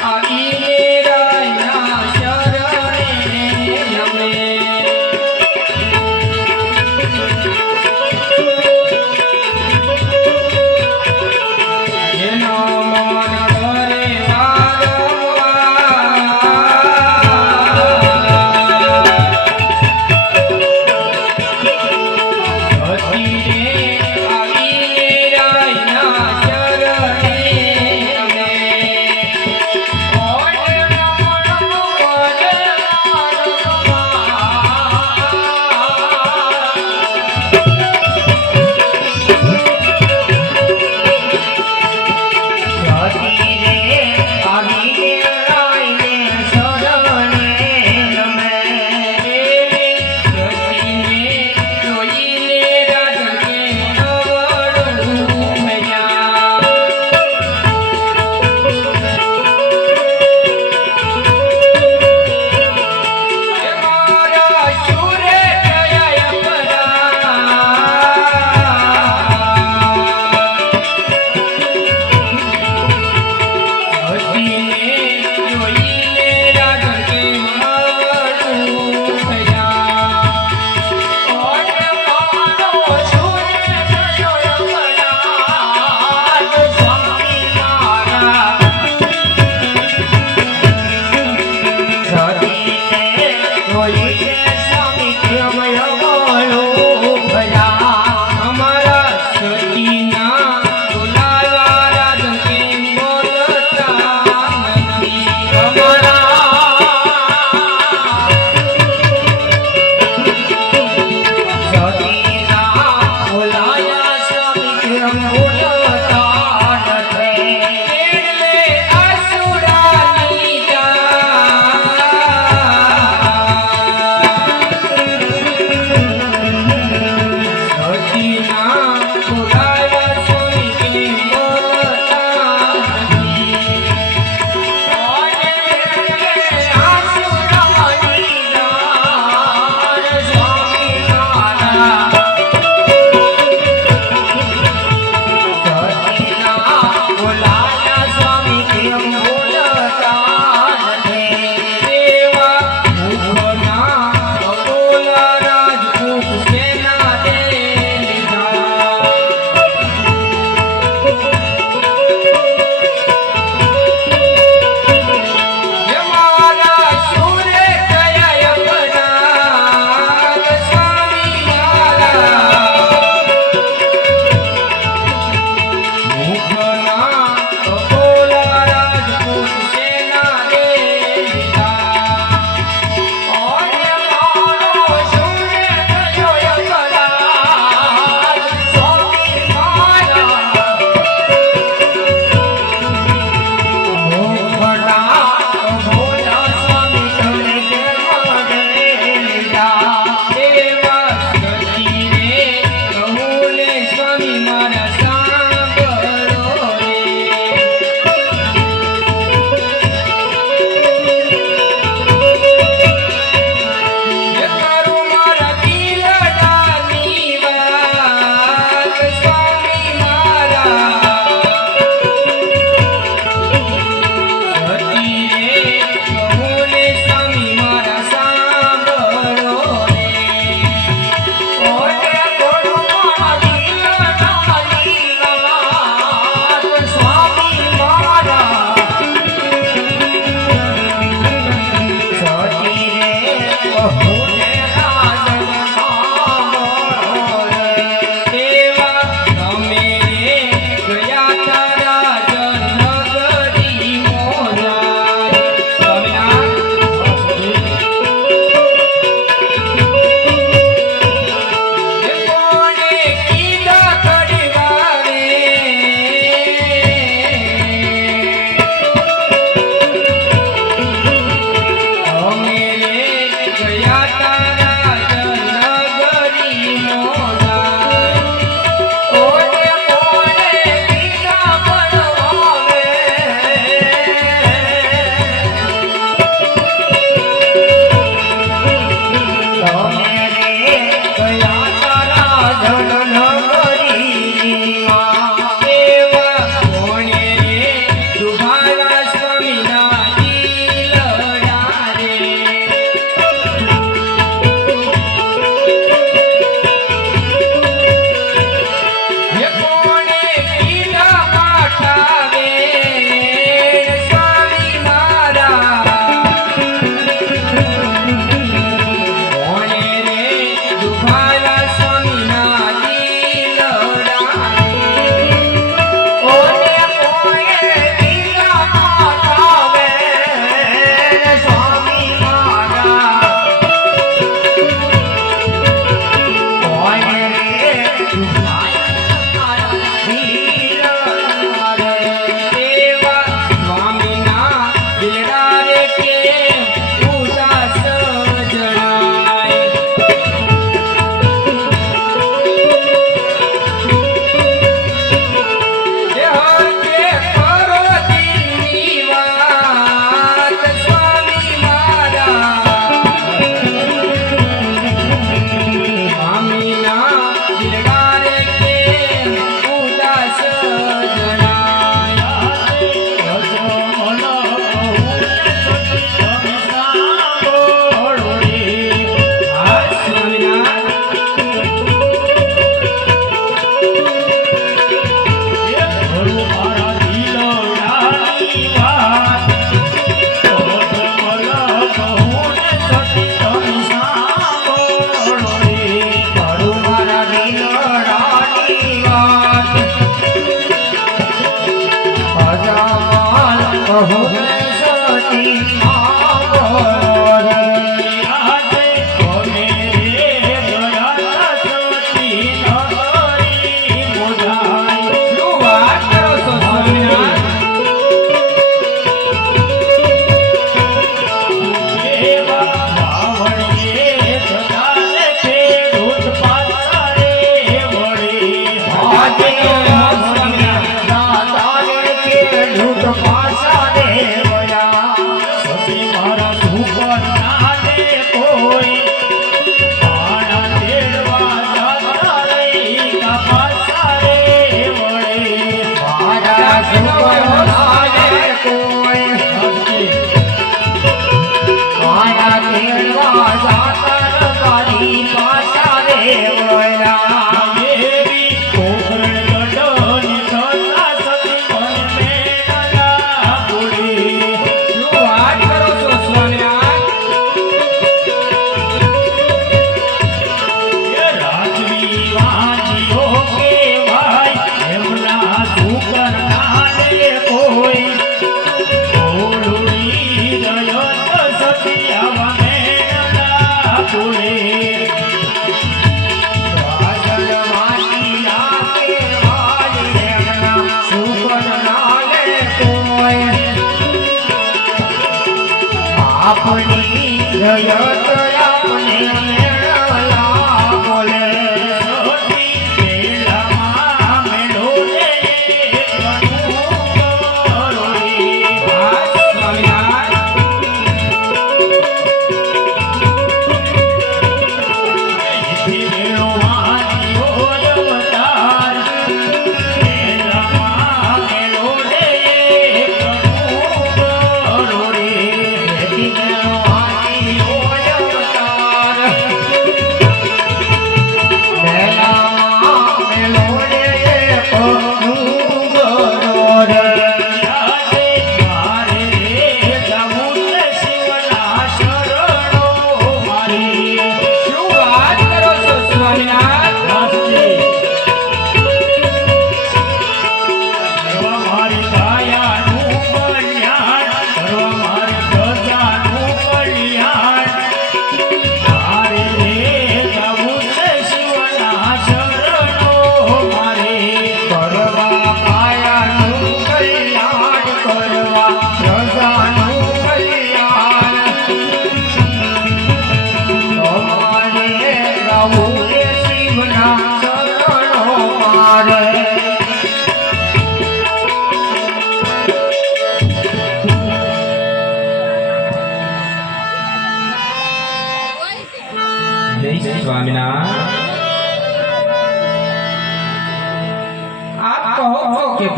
Oh,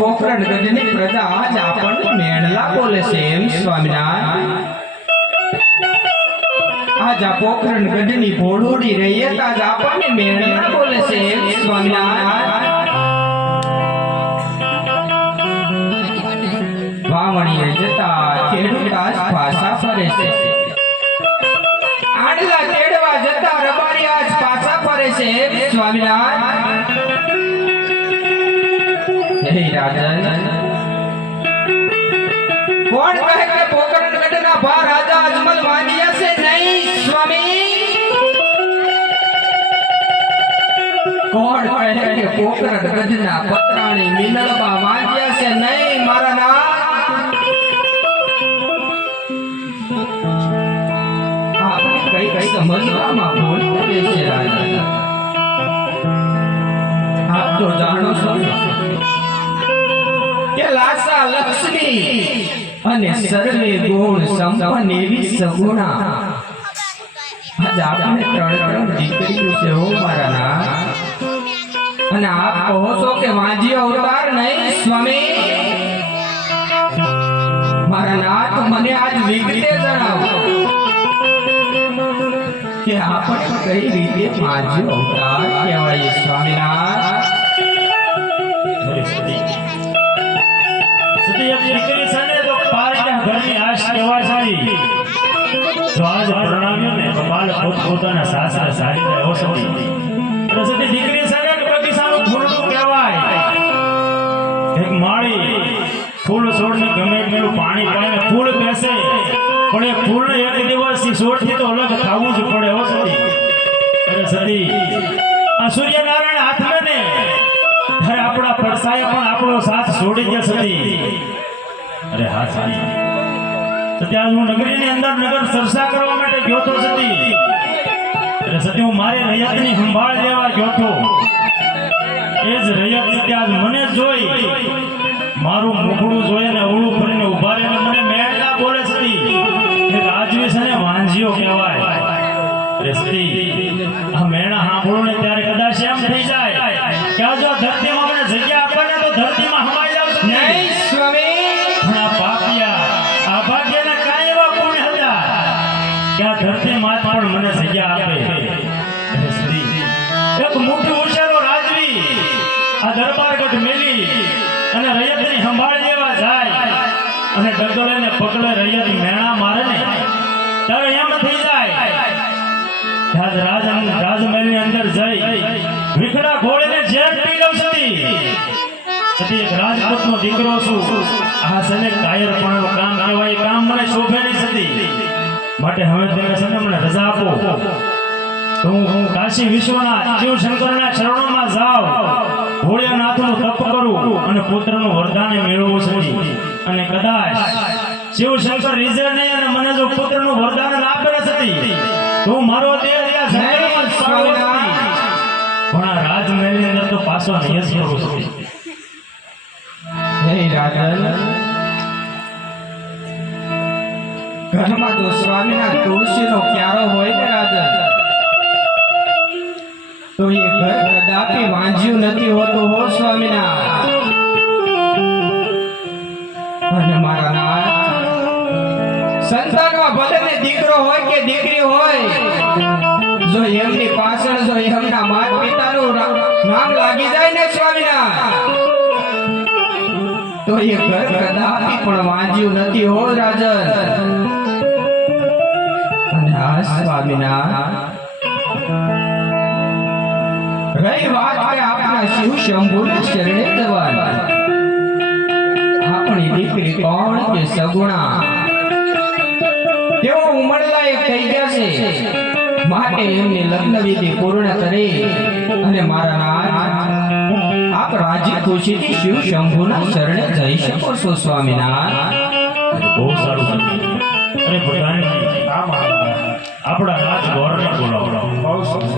Pokhran ગઢની પ્રજા આજ આપણને મેણલા બોલે છે એમ સ્વામિનારાયણ આજ આ પોખરણ ગઢની ભોળોડી રહીએ આજ આપણને મેણલા બોલે છે એમ સ્વામિનારાયણ વાવણીએ જતા ખેડૂત આજ ભાષા ફરે છે આડલા તેડવા જતા રબારી આજ પાછા ફરે છે એમ સ્વામિનારાયણ રાજન કોણ કહે કે પોખરણ ગઢના ભા રાજા અજમલ માંગ્યા છે નહીં સ્વામી કોણ કહે કે પોખરણ ગઢના પતરાણી મિનળબા માંગ્યા છે નહીં મારા નાથ આપણે કઈ સમજવામાં ભૂલ કરી છે રાજન આપ તો જાણો છો કે લાસા લક્ષ્મી અને સર્વે ગુણ સંપન્ન એવી સગુણા આજ આપણે ત્રણ દીકરીઓ છે હો મારા નાથ અને આપ કહો છો કે વાંજી અવતાર નહીં સ્વામી મારા નાથ મને આજ વિગતે જણાવો કે આપણે કઈ રીતે વાંજી અવતાર કહેવાય સ્વામીનાથ દીકરી સાને તો પારના ઘરની આશ કેવા સારી તો આજ પ્રણામ્યો ને તો બાલ પોતાના સાસરા સારી રહ્યો સતી તો સતી દીકરી સાને કે બગીચાનું ફૂલનું કહેવાય એક માળી ફૂલ છોડને ગમે એટલું પાણી પાય ને ફૂલ બેસે પણ એ ફૂલને એક દિવસથી છોડથી તો અલગ થવું જ પડે હો સતી. અરે સતી આ સૂર્યનારાયણ હાથમાં ને ત્યારે આપણા પડસાએ પણ આપણો સાથ છોડી દે સતી. અરે હા સતી તો ત્યાં હું નગરીની અંદર નગર ચર્ચા કરવા માટે ગયો તો સતી. અરે સતી હું મારી રૈયતની સંભાળ લેવા ગયો તો એ જ રૈયત ત્યાં મને જોઈ મારું મુખડું જોઈને ને ઓળું ફરીને ઉભા રહીને મને મેળા બોલે સતી કે રાજવી છે ને વાંજીઓ કહેવાય. અરે સતી આ મેળા સાંભળું ને ત્યારે કદાચ એમ થઈ જાય કે આ જો ધરતીમાં મને જગ્યા આપે ને તો ધરતીમાં હમાઈ જાવ સતી. નહીં સ્વામી, પણ આ પાપિયા આ ભાગ્યના કાંઈ એવા પુણ્ય હતા કે આ ધરતીમાં પણ મને જગ્યા આપે. અરે સતી એક મોટી હોશિયારો રાજવી આ દરબારગઢ મેલી અને રૈયતની સંભાળ લેવા જાય અને ડગલે ને પગલે રૈયત મેણા મારે ને ત્યારે એમ થઈ જાય રાજમહેલની અંદર જઈ વિખડા ઘોડીને જેલ પી લઉં સતી. સતી એક રાજપૂતનો દીકરો છું આ સને કાયરપણનું કામ કહેવાય એ કામ મને શોભે નહીં સતી. માટે હવે તમે સને મને રજા આપો તો હું કાશી વિશ્વનાથ શિવ શંકરના ચરણોમાં જાઉં ભોળિયાનાથનું તપ કરું અને પુત્રનું વરદાન મેળવું સતી. અને કદાચ શિવ શંકર રીઝે નહીં અને મને જો પુત્રનું વરદાન આપે ને સતી તો મારો દેહ રહ્યા જંગલમાં જ પાડવો સતી. પણ આ રાજમહેલની અંદર તો પાછો નહીં જ કરું સતી. હે રાજન, ઘરમાં તો સ્વામીના તુલસીનો ક્યારો હોય ને રાજન, તો એ ઘર કદાપી વાંજ્યું નથી હોતું હો સ્વામીના. અને મારા નાથ, સંતાનમાં ભલે ને દીકરો હોય કે દીકરી હોય, જો એમની પાછળ જો એમના માતા પિતાનું નામ લાગી જાય ને સ્વામીના, તો એ ઘર કદાપી પણ વાંજ્યું નથી હો રાજન. અને આ સ્વામીના રહી વાત કે આપણા શિવ શંભુના શરણે જવાની, આપણી દીકરી કોણ કે સગુણા તેઓ ઉંમરલાયક થઈ ગયા છે, માટે એમની લગ્ન વિધિ પૂર્ણ કરી અને મારા નાથ આપ રાજી ખુશીથી શિવ શંભુના શરણે જઈ શકો છો સ્વામીનાથ. બહુ સારું સતી. અરે પ્રધાનજી આપણા રાજ ગોરને બોલાવો. બહુ સરસ.